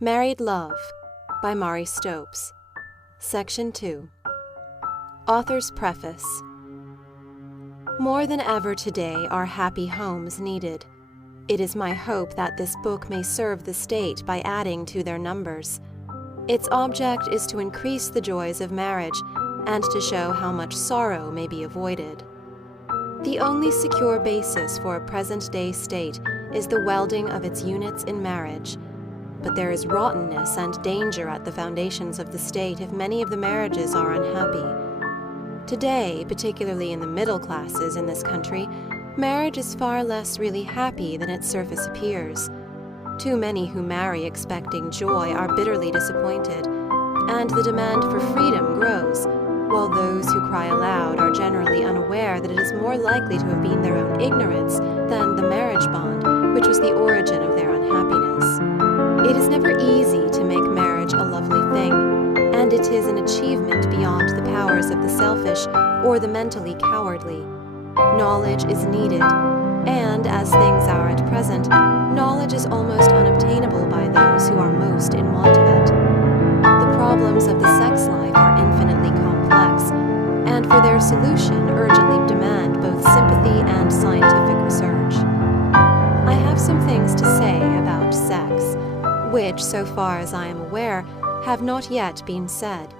Married Love by Mari Stopes. Section 2. Author's Preface. More than ever today are happy homes needed. It is my hope that this book may serve the state by adding to their numbers. Its object is to increase the joys of marriage and to show how much sorrow may be avoided. The only secure basis for a present-day state is the welding of its units in marriage. But there is rottenness and danger at the foundations of the state if many of the marriages are unhappy. Today, particularly in the middle classes in this country, marriage is far less really happy than its surface appears. Too many who marry expecting joy are bitterly disappointed, and the demand for freedom grows, while those who cry aloud are generally unaware that it is more likely to have been their own ignorance than the marriage bond, which was the origin of their unhappiness. It is never easy to make marriage a lovely thing, and it is an achievement beyond the powers of the selfish or the mentally cowardly. Knowledge is needed, and as things are at present, knowledge is almost unobtainable by those who are most in want of it. The problems of the sex life are infinitely complex, and for their solution urgently demand both sympathy and scientific research. I have some things to say about sex, which, so far as I am aware, have not yet been said,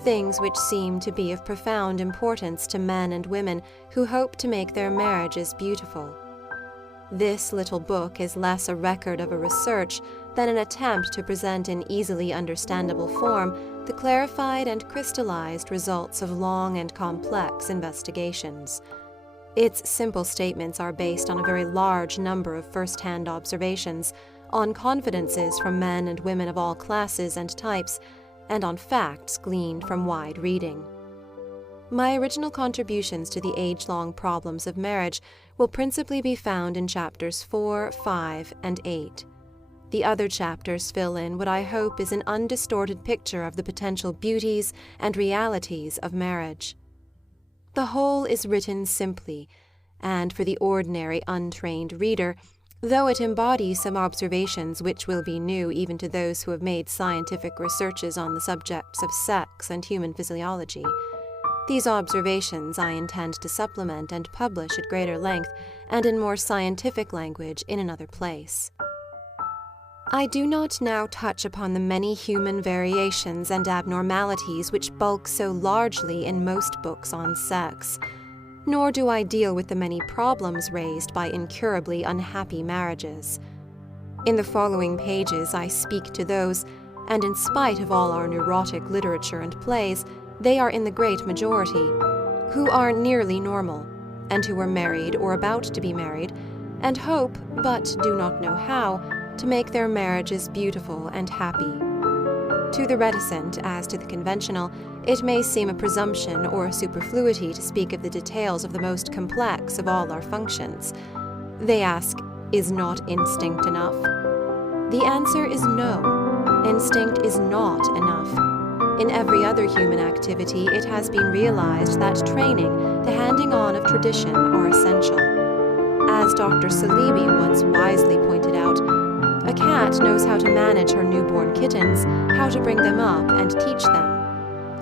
things which seem to be of profound importance to men and women who hope to make their marriages beautiful. This little book is less a record of a research than an attempt to present in easily understandable form the clarified and crystallized results of long and complex investigations. Its simple statements are based on a very large number of first-hand observations, on confidences from men and women of all classes and types, and on facts gleaned from wide reading. My original contributions to the age-long problems of marriage will principally be found in chapters 4, 5, and 8. The other chapters fill in what I hope is an undistorted picture of the potential beauties and realities of marriage. The whole is written simply, and for the ordinary untrained reader, though it embodies some observations which will be new even to those who have made scientific researches on the subjects of sex and human physiology. These observations I intend to supplement and publish at greater length and in more scientific language in another place. I do not now touch upon the many human variations and abnormalities which bulk so largely in most books on sex, nor do I deal with the many problems raised by incurably unhappy marriages. In the following pages I speak to those, and in spite of all our neurotic literature and plays, they are in the great majority, who are nearly normal, and who are married or about to be married, and hope, but do not know how, to make their marriages beautiful and happy. To the reticent as to the conventional, it may seem a presumption or a superfluity to speak of the details of the most complex of all our functions. They ask, is not instinct enough? The answer is no. Instinct is not enough. In every other human activity, it has been realized that training, the handing on of tradition, are essential. As Dr. Saleeby once wisely pointed out, a cat knows how to manage her newborn kittens, how to bring them up and teach them.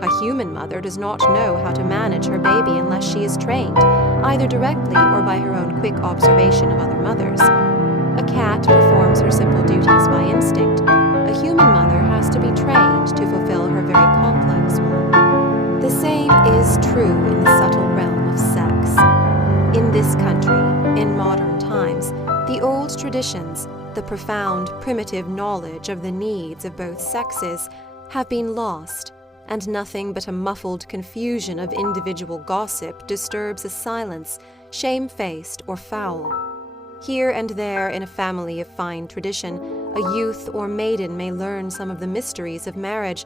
A human mother does not know how to manage her baby unless she is trained, either directly or by her own quick observation of other mothers. A cat performs her simple duties by instinct. A human mother has to be trained to fulfill her very complex one. The same is true in the subtle realm of sex. In this country, in modern times, the old traditions, the profound, primitive knowledge of the needs of both sexes have been lost, and nothing but a muffled confusion of individual gossip disturbs a silence, shamefaced or foul. Here and there in a family of fine tradition, a youth or maiden may learn some of the mysteries of marriage,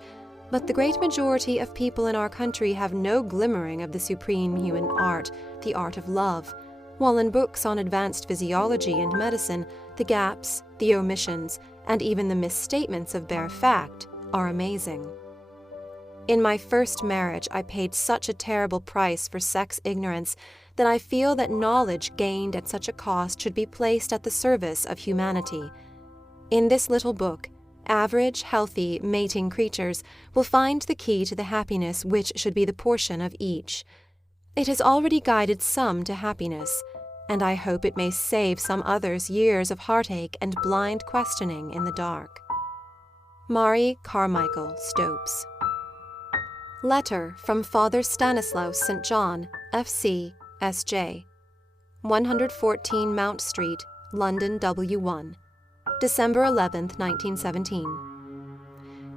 but the great majority of people in our country have no glimmering of the supreme human art, the art of love, while in books on advanced physiology and medicine, the gaps, the omissions, and even the misstatements of bare fact are amazing. In my first marriage, I paid such a terrible price for sex ignorance that I feel that knowledge gained at such a cost should be placed at the service of humanity. In this little book, average, healthy, mating creatures will find the key to the happiness which should be the portion of each. It has already guided some to happiness, and I hope it may save some others years of heartache and blind questioning in the dark. Mari Carmichael Stopes. Letter from Father Stanislaus St. John, F.C., S.J., 114 Mount Street, London, W1, December 11, 1917.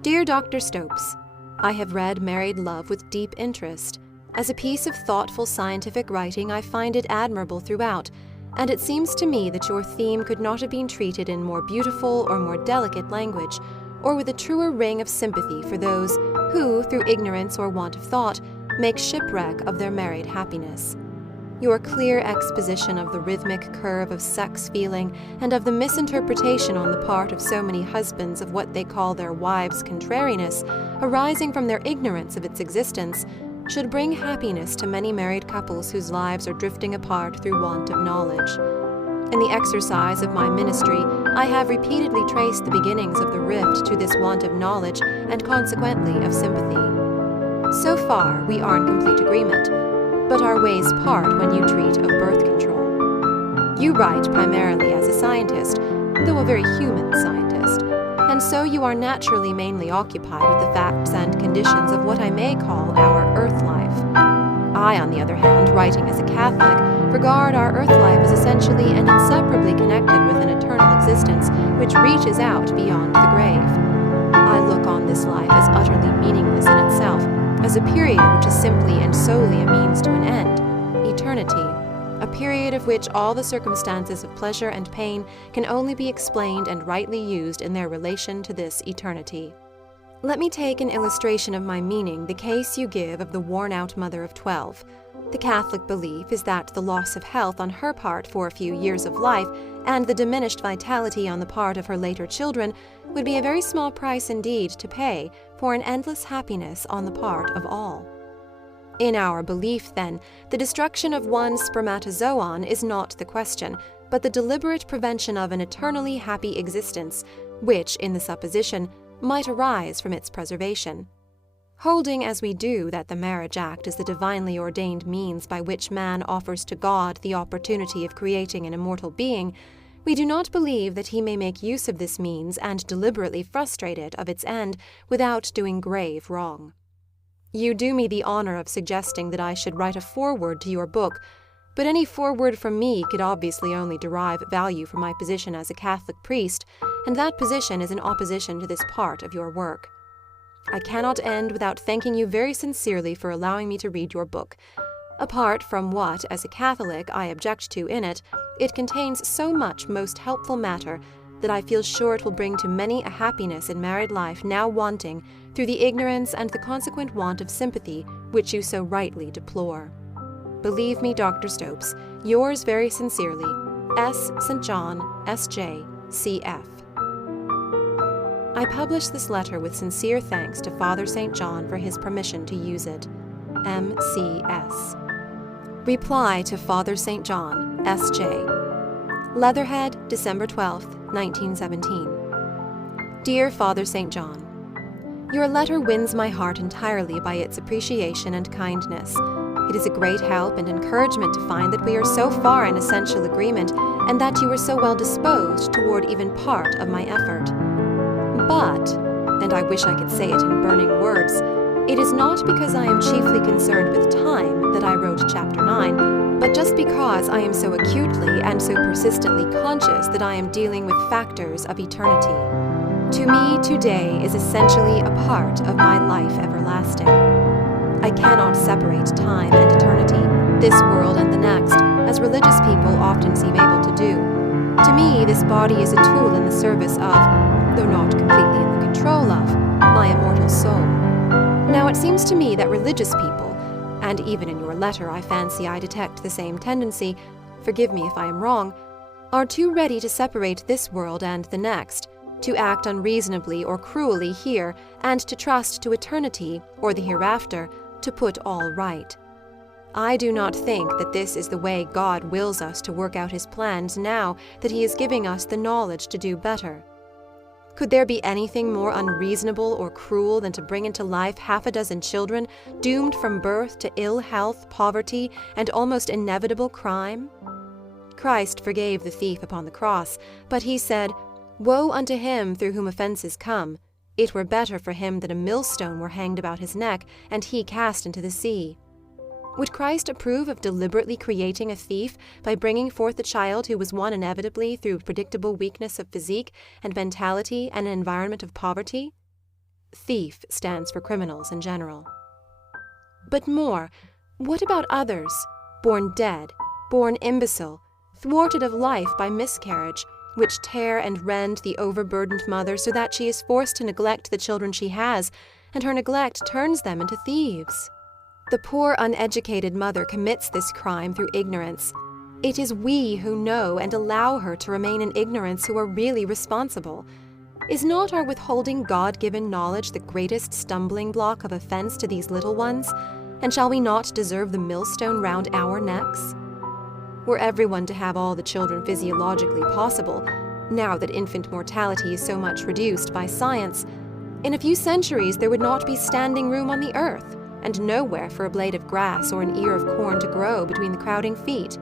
Dear Dr. Stopes, I have read Married Love with deep interest. As a piece of thoughtful scientific writing, I find it admirable throughout, and it seems to me that your theme could not have been treated in more beautiful or more delicate language, or with a truer ring of sympathy for those who, through ignorance or want of thought, make shipwreck of their married happiness. Your clear exposition of the rhythmic curve of sex feeling and of the misinterpretation on the part of so many husbands of what they call their wives' contrariness, arising from their ignorance of its existence, should bring happiness to many married couples whose lives are drifting apart through want of knowledge. In the exercise of my ministry, I have repeatedly traced the beginnings of the rift to this want of knowledge and consequently of sympathy. So far, we are in complete agreement, but our ways part when you treat of birth control. You write primarily as a scientist, though a very human scientist, and so you are naturally mainly occupied with the facts and conditions of what I may call our earth life. I, on the other hand, writing as a Catholic, regard our earth life as essentially and inseparably connected with an eternal existence which reaches out beyond the grave. I look on this life as utterly meaningless in itself, as a period which is simply and solely a means to an end, eternity, a period of which all the circumstances of pleasure and pain can only be explained and rightly used in their relation to this eternity. Let me take an illustration of my meaning the case you give of the worn-out mother of 12. The Catholic belief is that the loss of health on her part for a few years of life and the diminished vitality on the part of her later children would be a very small price indeed to pay for an endless happiness on the part of all. In our belief, then, the destruction of one spermatozoon is not the question, but the deliberate prevention of an eternally happy existence, which, in the supposition, might arise from its preservation. Holding as we do that the marriage act is the divinely ordained means by which man offers to God the opportunity of creating an immortal being, we do not believe that he may make use of this means and deliberately frustrate it of its end without doing grave wrong. You do me the honor of suggesting that I should write a foreword to your book, but any foreword from me could obviously only derive value from my position as a Catholic priest, and that position is in opposition to this part of your work. I cannot end without thanking you very sincerely for allowing me to read your book. Apart from what, as a Catholic, I object to in it, it contains so much most helpful matter that I feel sure it will bring to many a happiness in married life now wanting through the ignorance and the consequent want of sympathy which you so rightly deplore. Believe me, Dr. Stopes, yours very sincerely, S. St. John, S.J., C.F. I publish this letter with sincere thanks to Father St. John for his permission to use it. M.C.S. Reply to Father St. John, S.J. Leatherhead, December 12, 1917. Dear Father St. John, your letter wins my heart entirely by its appreciation and kindness. It is a great help and encouragement to find that we are so far in essential agreement and that you are so well disposed toward even part of my effort. But, and I wish I could say it in burning words, it is not because I am chiefly concerned with time that I wrote Chapter 9, but just because I am so acutely and so persistently conscious that I am dealing with factors of eternity. To me, today is essentially a part of my life everlasting. I cannot separate time and eternity, this world and the next, as religious people often seem able to do. To me, this body is a tool in the service of, though not completely in the control of, my immortal soul. Now it seems to me that religious people, and even in your letter I fancy I detect the same tendency, forgive me if I am wrong, are too ready to separate this world and the next, to act unreasonably or cruelly here, and to trust to eternity, or the hereafter, to put all right. I do not think that this is the way God wills us to work out his plans now that he is giving us the knowledge to do better. Could there be anything more unreasonable or cruel than to bring into life half a dozen children doomed from birth to ill health, poverty, and almost inevitable crime? Christ forgave the thief upon the cross, but he said, "Woe unto him through whom offences come. It were better for him that a millstone were hanged about his neck, and he cast into the sea." Would Christ approve of deliberately creating a thief by bringing forth a child who was won inevitably through predictable weakness of physique and mentality and an environment of poverty? Thief stands for criminals in general. But more, what about others, born dead, born imbecile, thwarted of life by miscarriage, which tear and rend the overburdened mother so that she is forced to neglect the children she has, and her neglect turns them into thieves? The poor uneducated mother commits this crime through ignorance. It is we who know and allow her to remain in ignorance who are really responsible. Is not our withholding God-given knowledge the greatest stumbling block of offense to these little ones? And shall we not deserve the millstone round our necks? Were everyone to have all the children physiologically possible, now that infant mortality is so much reduced by science, in a few centuries there would not be standing room on the earth, and nowhere for a blade of grass or an ear of corn to grow between the crowding feet.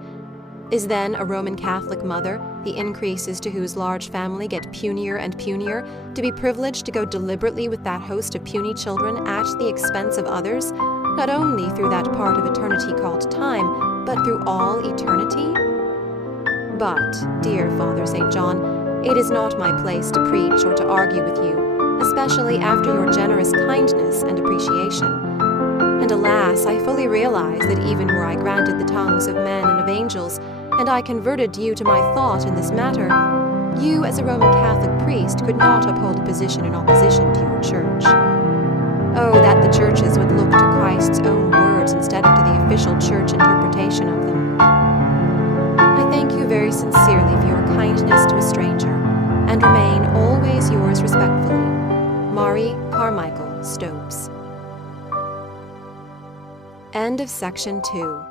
Is then a Roman Catholic mother, the increases to whose large family get punier and punier, to be privileged to go deliberately with that host of puny children at the expense of others, not only through that part of eternity called time, but through all eternity? But, dear Father St. John, it is not my place to preach or to argue with you, especially after your generous kindness and appreciation. And alas, I fully realize that even were I granted the tongues of men and of angels, and I converted you to my thought in this matter, you as a Roman Catholic priest could not uphold a position in opposition to your church. Oh, that the churches would look to Christ's own words instead of to the official church interpretation of them. I thank you very sincerely for your kindness to a stranger, and remain always yours respectfully, Mari Carmichael Stopes. End of section 2.